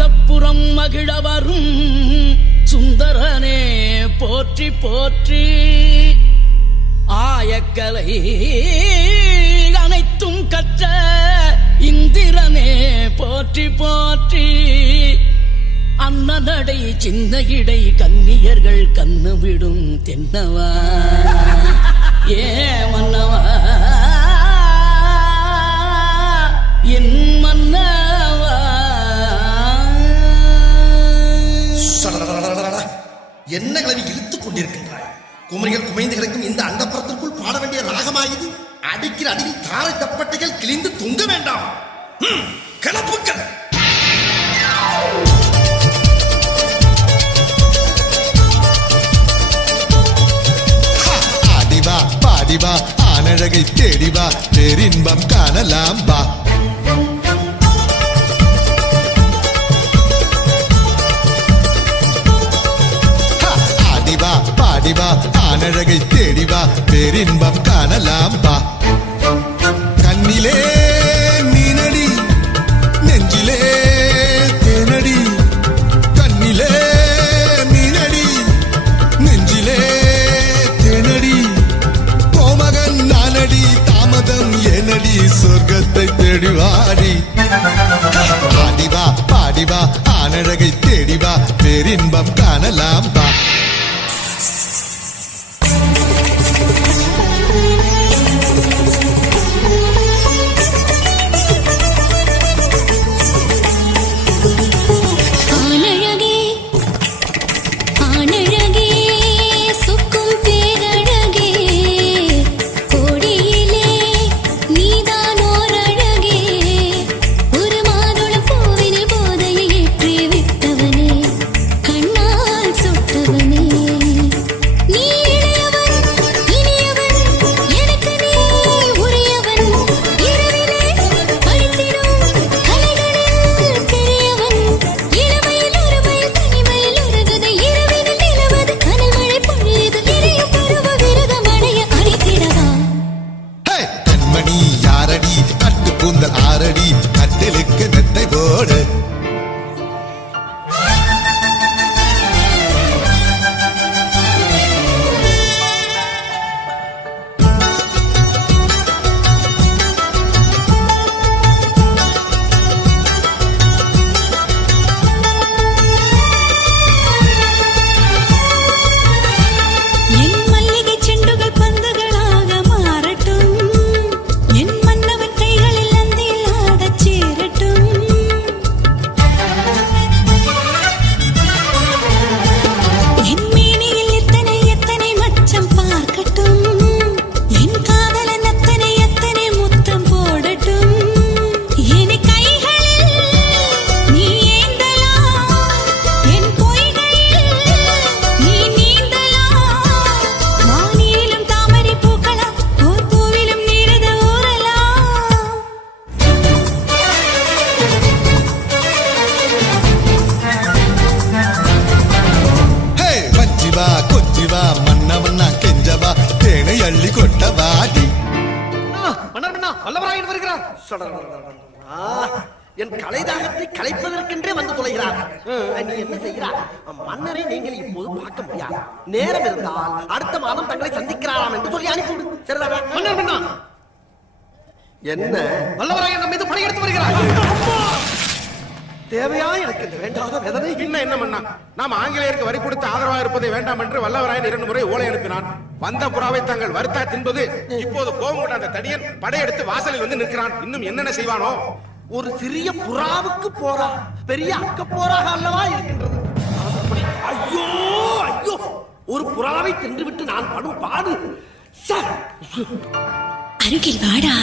அந்தப்புறம் மகிழ வரும் சுந்தரனே போற்றி போற்றி. ஆயக்கலை அனைத்தும் கற்ற இந்திரனே போற்றி போற்றி. அன்னநடை சின்ன இடை கன்னியர்கள் கண்ணு விடும் தென்னவா ஏ மன்னவா என் மன்னவா. என்ன கிளவி இழுத்துக் கொண்டிருக்கின்றாய்? குமரிகள் குமைந்து கிடக்கும் இந்த அண்டப்புறத்திற்குள் பாட வேண்டிய ராகமாயுது. அடிக்கிற அடியில் தாரை தப்பட்டைகள் கிழிந்து தொங்க வேண்டாம். கிளப்புக்கள். ஆடிவா பாடிவா ஆனழகை தேடிவா பேரின்பம் காணலாம் வா. ஆடிவா பாடிவா ஆனழகை தேடிவா பேரின்பம் காணலாம் வா. கண்ணிலே மீனடி நெஞ்சிலே தேனடி. கண்ணிலே மீனடி நெஞ்சிலே தேனடி. கோமகன் நானடி தாமதம் ஏனடி சொர்க்கத்தை தேடிவாடி. ஆடிவா பாடிவா ஆனழகை தேடிவா பேரின்பம் காணலாம் வா. ஆரடி கட்டிலுக்கு நெட்டை போடு. கொஞ்சிவா மன்னவண்ணா கெஞ்சவா தேனை அள்ளி கொட்டவாடி. வல்லவராயன் வருகிறார். என் கலைதாகத்தை கலைப்பதற்கென்றே வந்து தொலைகிறார். நீ என்ன செய்கிறார்? மன்னரை நீங்கள் இப்போது பார்க்க முடியாது. நேரம் இருந்தால் அடுத்த மாதம் தங்களை சந்திக்கிறாராம் என்று சொல்லி அனுப்பிவிடு. சரிதானா? என்ன வல்லவராயன் நம்ம மீது படையெடுத்து வருகிறார். தேவையா எனக்கு இந்த வேண்டாத வேதனை? என்ன மன்னா, நாம் ஆங்கிலேயருக்கு வரி கொடுத்து ஆதரவாக இருப்பதை வேண்டாம் என்று வல்லவராயன் 2 முறை ஓலை அனுப்பினான். வந்த புறாவை தாங்கள் வருத்தா தின்பது. இப்போது கோபம் கொண்ட அந்த தடியன் படையெடுத்து வாசலில் வந்து நிற்கிறான். இன்னும் என்னென்ன செய்வானோ? ஒரு சிறிய புறாவுக்கு போரா பெரிய அக்க போராக அல்லவா இருக்கின்றது. ஐயோ ஐயோ, ஒரு புறாவை தின்றுவிட்டு நான் படும் பாடு. அருகில் வாடா.